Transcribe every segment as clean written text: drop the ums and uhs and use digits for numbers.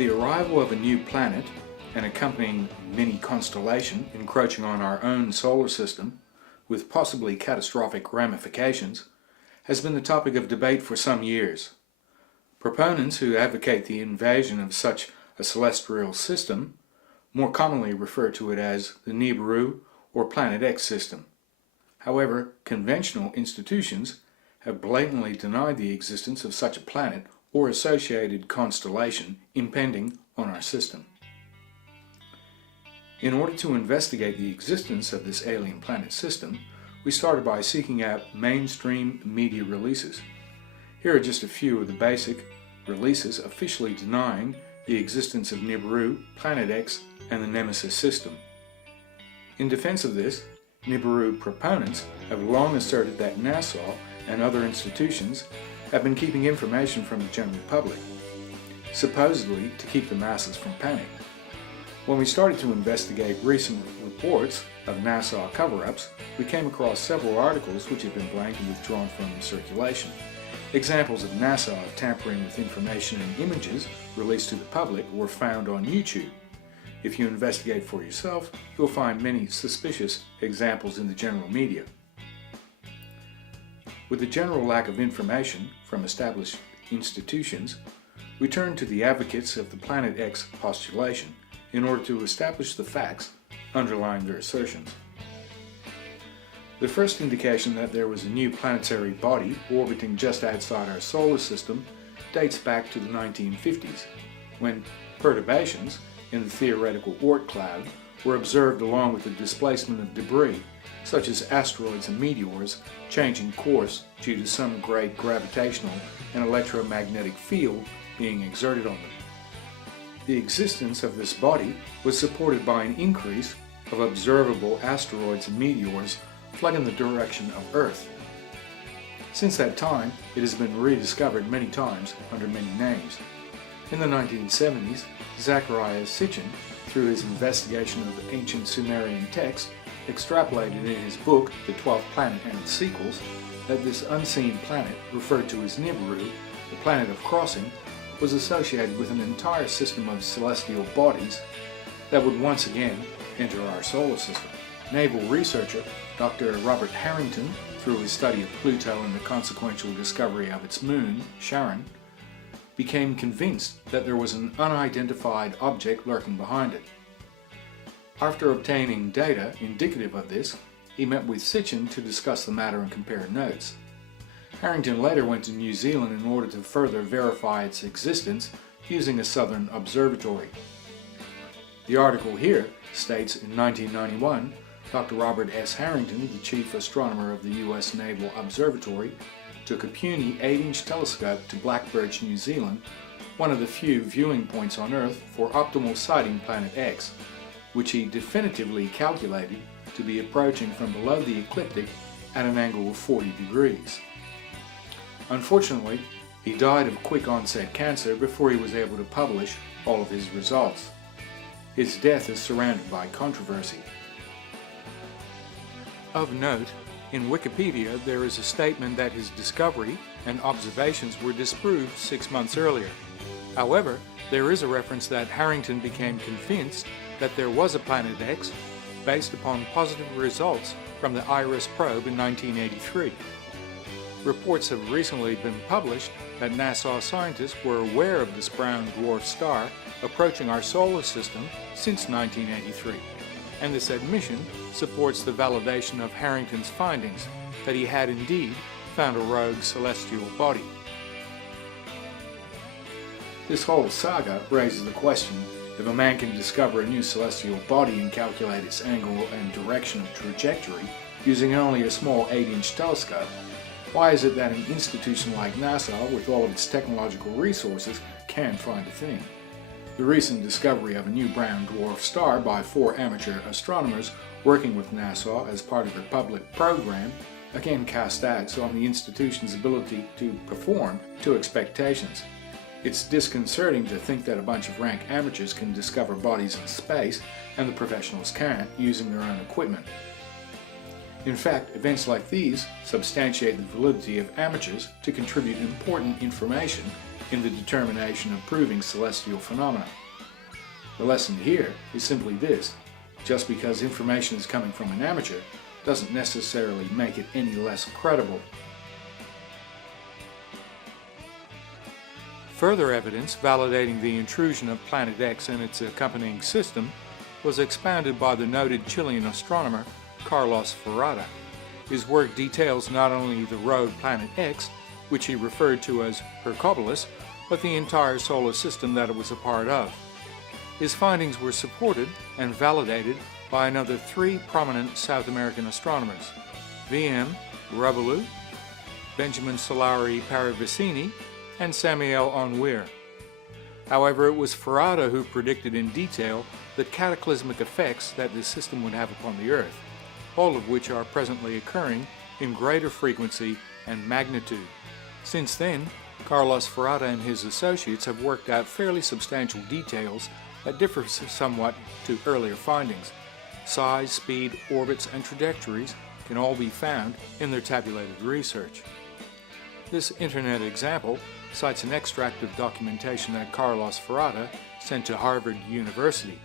The arrival of a new planet, an accompanying mini-constellation encroaching on our own solar system, with possibly catastrophic ramifications, has been the topic of debate for some years. Proponents who advocate the invasion of such a celestial system more commonly refer to it as the Nibiru or Planet X system. However, conventional institutions have blatantly denied the existence of such a planet or associated constellation impending on our system. In order to investigate the existence of this alien planet system, we started by seeking out mainstream media releases. Here are just a few of the basic releases officially denying the existence of Nibiru, Planet X, and the Nemesis system. In defense of this, Nibiru proponents have long asserted that NASA and other institutions have been keeping information from the general public, supposedly to keep the masses from panic. When we started to investigate recent reports of NASA cover-ups, we came across several articles which had been blankly withdrawn from circulation. Examples of NASA tampering with information and images released to the public were found on YouTube. If you investigate for yourself, you'll find many suspicious examples in the general media. With the general lack of information from established institutions, we turned to the advocates of the Planet X postulation in order to establish the facts underlying their assertions. The first indication that there was a new planetary body orbiting just outside our solar system dates back to the 1950s, when perturbations in the theoretical Oort cloud were observed along with the displacement of debris, such as asteroids and meteors changing course due to some great gravitational and electromagnetic field being exerted on them. The existence of this body was supported by an increase of observable asteroids and meteors flooding the direction of Earth. Since that time, it has been rediscovered many times under many names. In the 1970s, Zacharias Sitchin, through his investigation of ancient Sumerian texts, extrapolated in his book, The 12th Planet and its Sequels, that this unseen planet, referred to as Nibiru, the planet of crossing, was associated with an entire system of celestial bodies that would once again enter our solar system. Naval researcher Dr. Robert Harrington, through his study of Pluto and the consequential discovery of its moon, Charon, became convinced that there was an unidentified object lurking behind it. After obtaining data indicative of this, he met with Sitchin to discuss the matter and compare notes. Harrington later went to New Zealand in order to further verify its existence using a southern observatory. The article here states in 1991, Dr. Robert S. Harrington, the chief astronomer of the U.S. Naval Observatory, took a puny 8-inch telescope to Blackbirch, New Zealand, one of the few viewing points on Earth for optimal sighting Planet X, which he definitively calculated to be approaching from below the ecliptic at an angle of 40 degrees. Unfortunately, he died of quick-onset cancer before he was able to publish all of his results. His death is surrounded by controversy. Of note, in Wikipedia there is a statement that his discovery and observations were disproved 6 months earlier. However, there is a reference that Harrington became convinced that there was a Planet X based upon positive results from the IRIS probe in 1983. Reports have recently been published that NASA scientists were aware of this brown dwarf star approaching our solar system since 1983, and this admission supports the validation of Harrington's findings that he had indeed found a rogue celestial body. This whole saga raises the question, if a man can discover a new celestial body and calculate its angle and direction of trajectory using only a small 8-inch telescope, why is it that an institution like NASA, with all of its technological resources, can't find a thing? The recent discovery of a new brown dwarf star by 4 amateur astronomers working with NASA as part of a public program again cast doubts on the institution's ability to perform to expectations. It's disconcerting to think that a bunch of rank amateurs can discover bodies in space and the professionals can't, using their own equipment. In fact, events like these substantiate the validity of amateurs to contribute important information in the determination of proving celestial phenomena. The lesson here is simply this: just because information is coming from an amateur doesn't necessarily make it any less credible. Further evidence validating the intrusion of Planet X and its accompanying system was expounded by the noted Chilean astronomer Carlos Ferrada. His work details not only the road Planet X, which he referred to as Hercobulus, but the entire solar system that it was a part of. His findings were supported and validated by another 3 prominent South American astronomers, V.M. Rabelou, Benjamin Solari Paravicini, and Samuel Onweir. However, it was Ferrada who predicted in detail the cataclysmic effects that this system would have upon the Earth, all of which are presently occurring in greater frequency and magnitude. Since then, Carlos Ferrada and his associates have worked out fairly substantial details that differ somewhat to earlier findings. Size, speed, orbits, and trajectories can all be found in their tabulated research. This internet example cites an extract of documentation that Carlos Ferrada sent to Harvard University.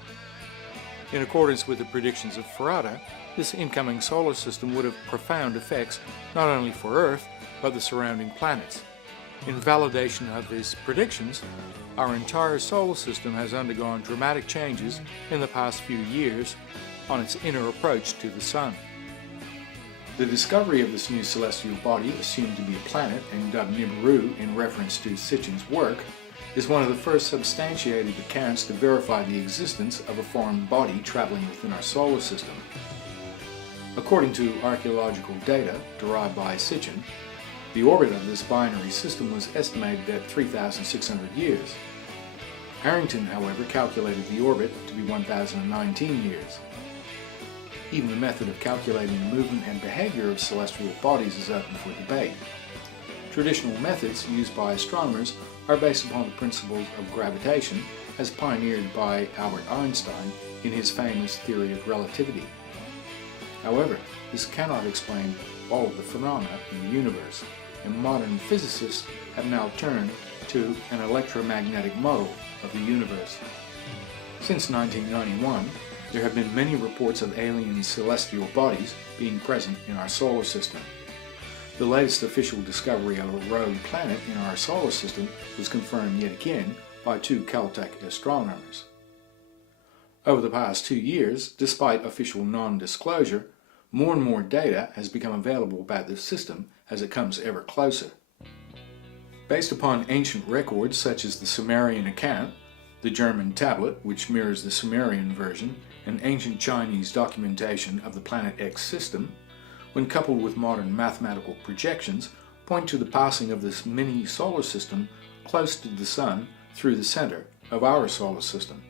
In accordance with the predictions of Ferrada, this incoming solar system would have profound effects not only for Earth, but the surrounding planets. In validation of his predictions, our entire solar system has undergone dramatic changes in the past few years on its inner approach to the Sun. The discovery of this new celestial body, assumed to be a planet and dubbed Nibiru in reference to Sitchin's work, is one of the first substantiated accounts to verify the existence of a foreign body traveling within our solar system. According to archaeological data derived by Sitchin, the orbit of this binary system was estimated at 3,600 years. Harrington, however, calculated the orbit to be 1,019 years. Even the method of calculating the movement and behavior of celestial bodies is open for debate. Traditional methods used by astronomers are based upon the principles of gravitation as pioneered by Albert Einstein in his famous theory of relativity. However, this cannot explain all of the phenomena in the universe, and modern physicists have now turned to an electromagnetic model of the universe. Since 1991, there have been many reports of alien celestial bodies being present in our solar system. The latest official discovery of a rogue planet in our solar system was confirmed yet again by 2 Caltech astronomers. Over the past 2 years, despite official non-disclosure, more and more data has become available about this system as it comes ever closer. Based upon ancient records such as the Sumerian account, the German tablet, which mirrors the Sumerian version, and ancient Chinese documentation of the Planet X system, when coupled with modern mathematical projections, point to the passing of this mini solar system close to the Sun through the center of our solar system.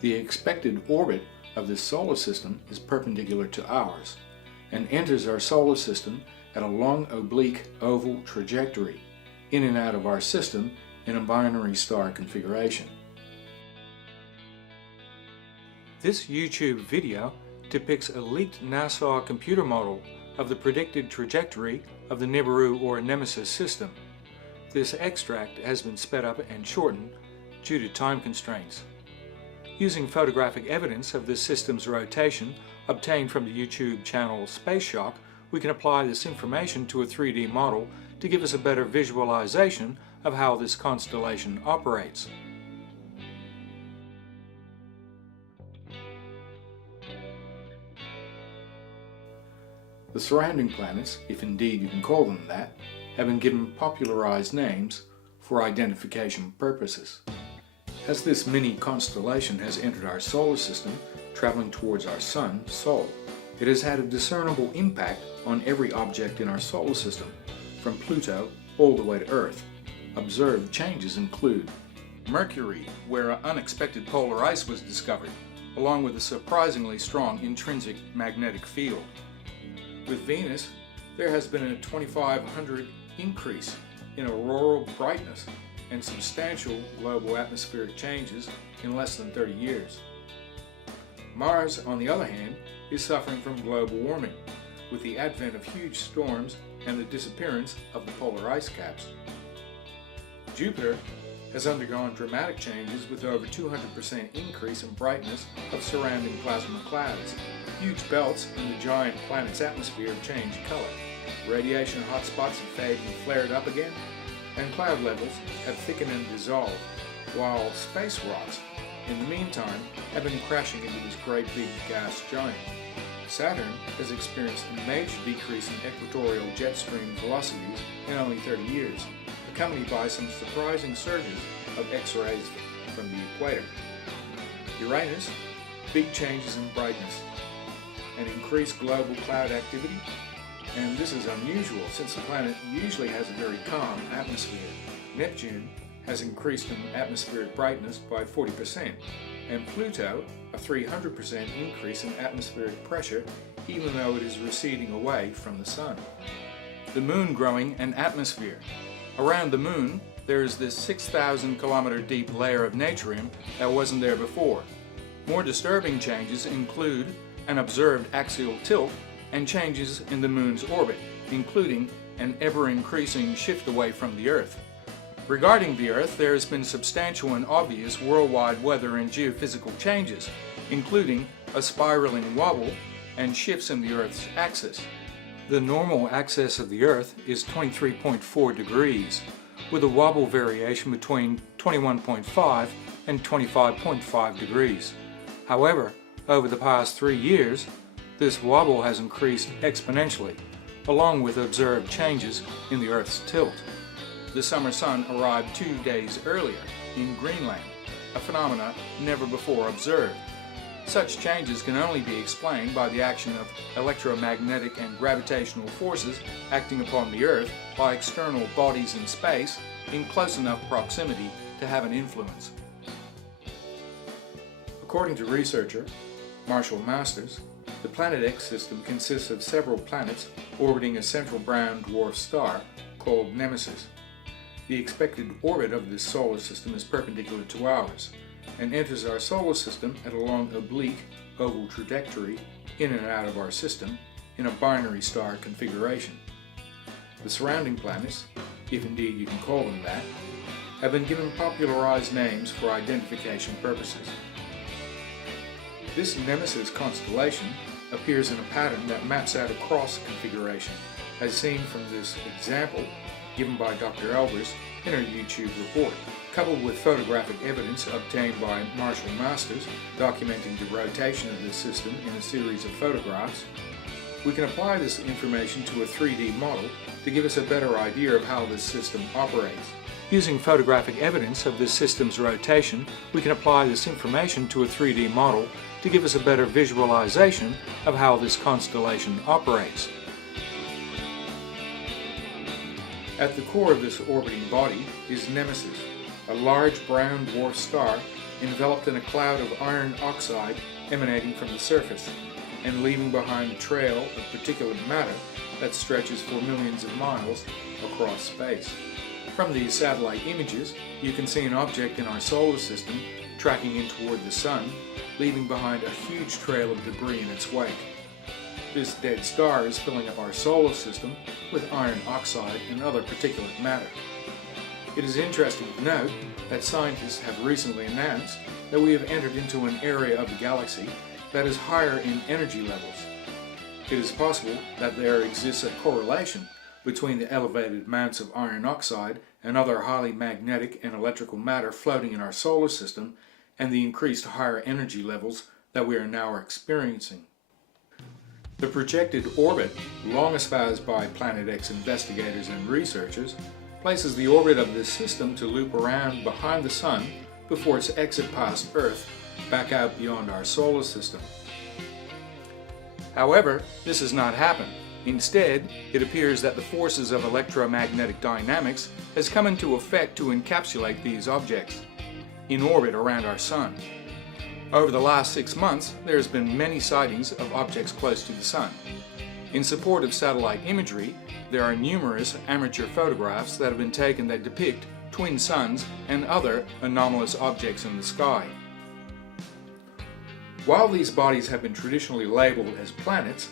The expected orbit of this solar system is perpendicular to ours and enters our solar system at a long oblique oval trajectory in and out of our system in a binary star configuration. This YouTube video depicts a leaked NASA computer model of the predicted trajectory of the Nibiru or Nemesis system. This extract has been sped up and shortened due to time constraints. Using photographic evidence of this system's rotation obtained from the YouTube channel Space Shock, we can apply this information to a 3D model to give us a better visualization of how this constellation operates. The surrounding planets, if indeed you can call them that, have been given popularized names for identification purposes. As this mini constellation has entered our solar system, traveling towards our Sun, Sol, it has had a discernible impact on every object in our solar system, from Pluto all the way to Earth. Observed changes include Mercury, where unexpected polar ice was discovered, along with a surprisingly strong intrinsic magnetic field. With Venus, there has been a 2,500 increase in auroral brightness and substantial global atmospheric changes in less than 30 years. Mars, on the other hand, is suffering from global warming, with the advent of huge storms and the disappearance of the polar ice caps. Jupiter has undergone dramatic changes with over 200% increase in brightness of surrounding plasma clouds. Huge belts in the giant planet's atmosphere have changed color. Radiation hotspots have faded and flared up again, and cloud levels have thickened and dissolved, while space rocks, in the meantime, have been crashing into this great big gas giant. Saturn has experienced a major decrease in equatorial jet stream velocities in only 30 years, accompanied by some surprising surges of X-rays from the equator. Uranus, big changes in brightness, and increased global cloud activity, and this is unusual since the planet usually has a very calm atmosphere. Neptune has increased in atmospheric brightness by 40%, and Pluto a 300% increase in atmospheric pressure even though it is receding away from the Sun. The Moon growing an atmosphere. Around the Moon there is this 6,000 kilometer deep layer of natrium that wasn't there before. More disturbing changes include an observed axial tilt and changes in the Moon's orbit, including an ever-increasing shift away from the Earth. Regarding the Earth, there has been substantial and obvious worldwide weather and geophysical changes, including a spiraling wobble and shifts in the Earth's axis. The normal axis of the Earth is 23.4 degrees, with a wobble variation between 21.5 and 25.5 degrees. However, over the past 3 years, this wobble has increased exponentially, along with observed changes in the Earth's tilt. The summer sun arrived 2 days earlier in Greenland, a phenomena never before observed. Such changes can only be explained by the action of electromagnetic and gravitational forces acting upon the Earth by external bodies in space in close enough proximity to have an influence. According to researcher Marshall Masters, the Planet X system consists of several planets orbiting a central brown dwarf star called Nemesis. The expected orbit of this solar system is perpendicular to ours, and enters our solar system at a long oblique oval trajectory in and out of our system in a binary star configuration. The surrounding planets, if indeed you can call them that, have been given popularized names for identification purposes. This Nemesis constellation appears in a pattern that maps out a cross configuration, as seen from this example given by Dr. Elbers in her YouTube report. Coupled with photographic evidence obtained by Marshall Masters documenting the rotation of this system in a series of photographs, we can apply this information to a 3D model to give us a better idea of how this system operates. Using photographic evidence of this system's rotation, we can apply this information to a 3D model to give us a better visualization of how this constellation operates. At the core of this orbiting body is Nemesis, a large brown dwarf star enveloped in a cloud of iron oxide emanating from the surface and leaving behind a trail of particulate matter that stretches for millions of miles across space. From these satellite images, you can see an object in our solar system tracking in toward the Sun, leaving behind a huge trail of debris in its wake. This dead star is filling up our solar system with iron oxide and other particulate matter. It is interesting to note that scientists have recently announced that we have entered into an area of the galaxy that is higher in energy levels. It is possible that there exists a correlation between the elevated amounts of iron oxide and other highly magnetic and electrical matter floating in our solar system and the increased higher energy levels that we are now experiencing. The projected orbit, long espoused by Planet X investigators and researchers, places the orbit of this system to loop around behind the Sun before its exit past Earth back out beyond our solar system. However, this has not happened. Instead, it appears that the forces of electromagnetic dynamics has come into effect to encapsulate these objects in orbit around our Sun. Over the last 6 months, there has been many sightings of objects close to the Sun. In support of satellite imagery, there are numerous amateur photographs that have been taken that depict twin suns and other anomalous objects in the sky. While these bodies have been traditionally labeled as planets,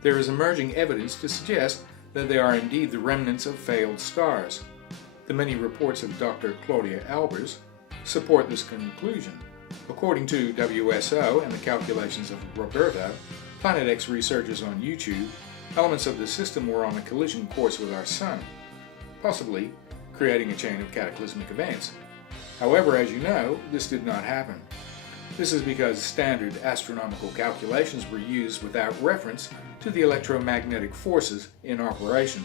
there is emerging evidence to suggest that they are indeed the remnants of failed stars. the many reports of Dr. Claudia Albers support this conclusion. According to WSO and the calculations of Roberto, Planet X researchers on YouTube, elements of the system were on a collision course with our Sun, possibly creating a chain of cataclysmic events. However, as you know, this did not happen. This is because standard astronomical calculations were used without reference to the electromagnetic forces in operation.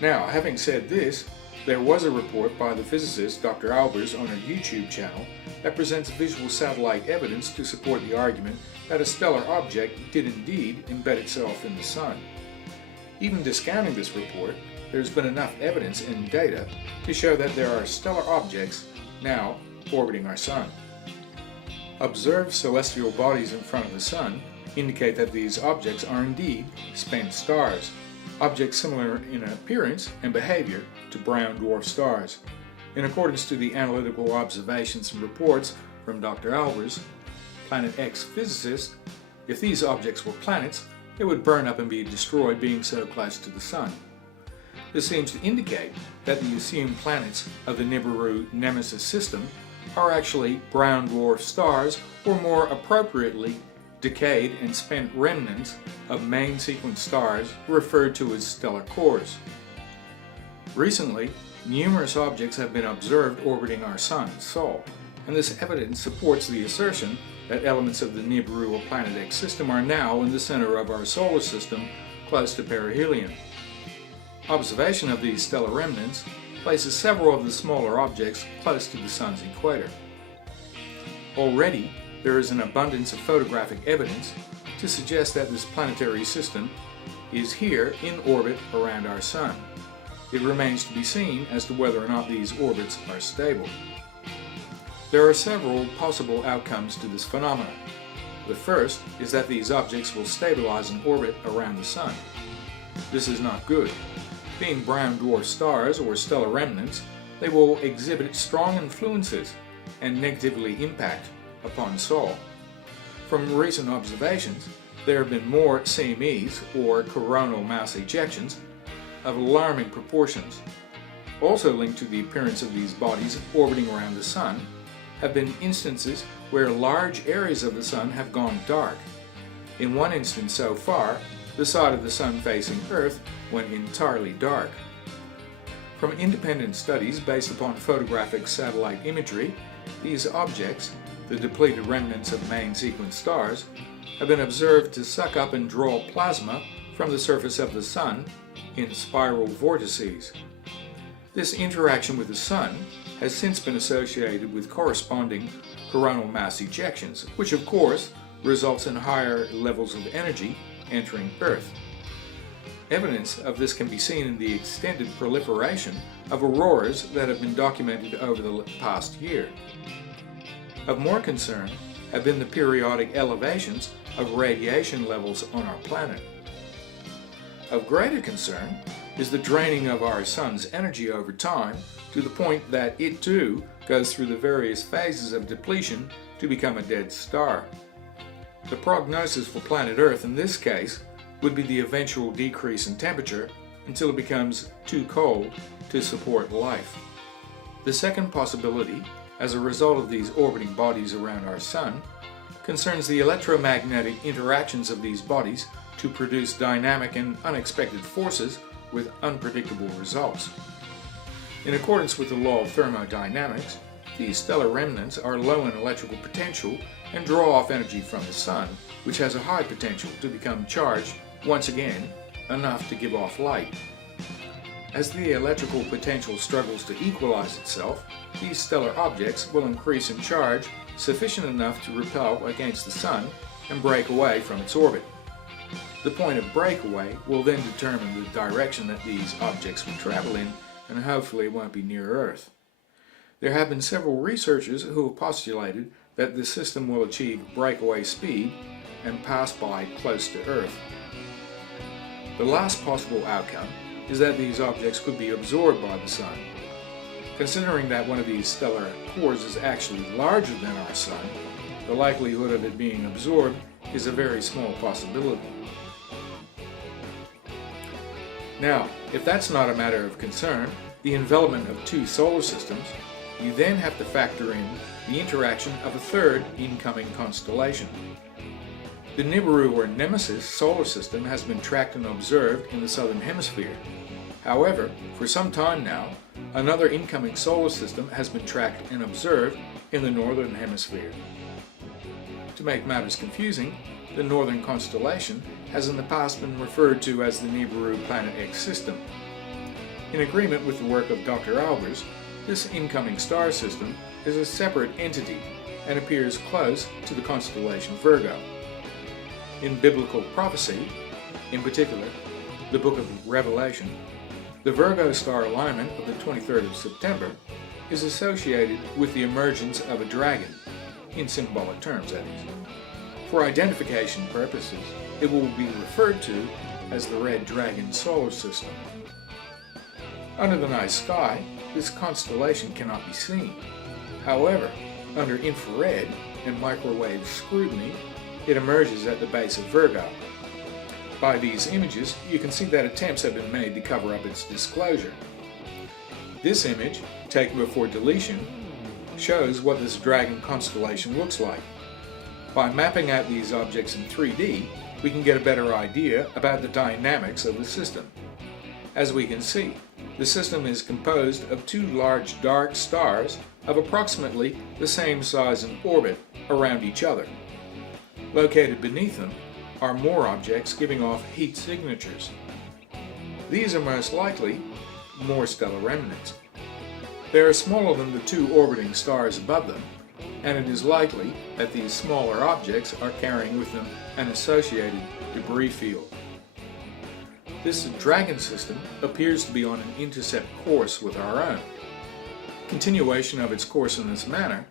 Now, having said this, there was a report by the physicist Dr. Albers on her YouTube channel that presents visual satellite evidence to support the argument that a stellar object did indeed embed itself in the Sun. Even discounting this report, there's been enough evidence and data to show that there are stellar objects now orbiting our Sun. Observed celestial bodies in front of the Sun indicate that these objects are indeed spent stars, objects similar in appearance and behavior to brown dwarf stars. In accordance to the analytical observations and reports from Dr. Albers, Planet X physicist, if these objects were planets, they would burn up and be destroyed being so close to the Sun. This seems to indicate that the assumed planets of the Nibiru Nemesis system are actually brown dwarf stars, or more appropriately, decayed and spent remnants of main sequence stars referred to as stellar cores. Recently, numerous objects have been observed orbiting our Sun, Sol, and this evidence supports the assertion that elements of the Nibiru or Planet X system are now in the center of our solar system, close to perihelion. Observation of these stellar remnants places several of the smaller objects close to the Sun's equator. Already, there is an abundance of photographic evidence to suggest that this planetary system is here in orbit around our Sun. It remains to be seen as to whether or not these orbits are stable. There are several possible outcomes to this phenomenon. The first is that these objects will stabilize in orbit around the Sun. This is not good. Being brown dwarf stars or stellar remnants, they will exhibit strong influences and negatively impact upon Sol. From recent observations, there have been more CMEs, or coronal mass ejections, of alarming proportions. Also linked to the appearance of these bodies orbiting around the Sun have been instances where large areas of the Sun have gone dark. In one instance so far, the side of the Sun facing Earth went entirely dark. From independent studies based upon photographic satellite imagery, these objects, the depleted remnants of main sequence stars, have been observed to suck up and draw plasma from the surface of the Sun in spiral vortices. This interaction with the Sun has since been associated with corresponding coronal mass ejections, which of course results in higher levels of energy entering Earth. Evidence of this can be seen in the extended proliferation of auroras that have been documented over the past year. Of more concern have been the periodic elevations of radiation levels on our planet. Of greater concern is the draining of our Sun's energy over time to the point that it too goes through the various phases of depletion to become a dead star. The prognosis for planet Earth in this case would be the eventual decrease in temperature until it becomes too cold to support life. The second possibility, as a result of these orbiting bodies around our Sun, concerns the electromagnetic interactions of these bodies to produce dynamic and unexpected forces with unpredictable results. In accordance with the law of thermodynamics, these stellar remnants are low in electrical potential and draw off energy from the Sun, which has a high potential to become charged once again, enough to give off light. As the electrical potential struggles to equalize itself, these stellar objects will increase in charge sufficient enough to repel against the Sun and break away from its orbit. The point of breakaway will then determine the direction that these objects will travel in, and hopefully it won't be near Earth. There have been several researchers who have postulated that the system will achieve breakaway speed and pass by close to Earth. The last possible outcome is that these objects could be absorbed by the Sun. Considering that one of these stellar cores is actually larger than our Sun, the likelihood of it being absorbed is a very small possibility. Now, if that's not a matter of concern, the envelopment of two solar systems, you then have to factor in the interaction of a third incoming constellation. The Nibiru or Nemesis solar system has been tracked and observed in the southern hemisphere. However, for some time now, another incoming solar system has been tracked and observed in the northern hemisphere. To make matters confusing, the northern constellation has in the past been referred to as the Nibiru Planet X system. In agreement with the work of Dr. Albers, this incoming star system is a separate entity and appears close to the constellation Virgo. In biblical prophecy, in particular, the book of Revelation, the Virgo star alignment of the 23rd of September is associated with the emergence of a dragon, in symbolic terms that is. For identification purposes, it will be referred to as the Red Dragon solar system. Under the night sky, this constellation cannot be seen. However, under infrared and microwave scrutiny, it emerges at the base of Virgo. By these images, you can see that attempts have been made to cover up its disclosure. This image, taken before deletion, shows what this dragon constellation looks like. By mapping out these objects in 3D, we can get a better idea about the dynamics of the system. As we can see, the system is composed of two large dark stars of approximately the same size and orbit around each other. Located beneath them are more objects giving off heat signatures. These are most likely more stellar remnants. They are smaller than the two orbiting stars above them, and it is likely that these smaller objects are carrying with them an associated debris field. This dragon system appears to be on an intercept course with our own. Continuation of its course in this manner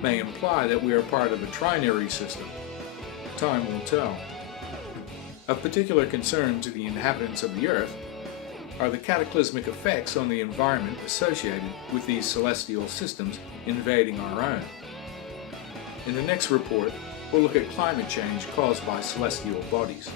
may imply that we are part of a trinary system. Time will tell. Of particular concern to the inhabitants of the Earth are the cataclysmic effects on the environment associated with these celestial systems invading our own. In the next report, we'll look at climate change caused by celestial bodies.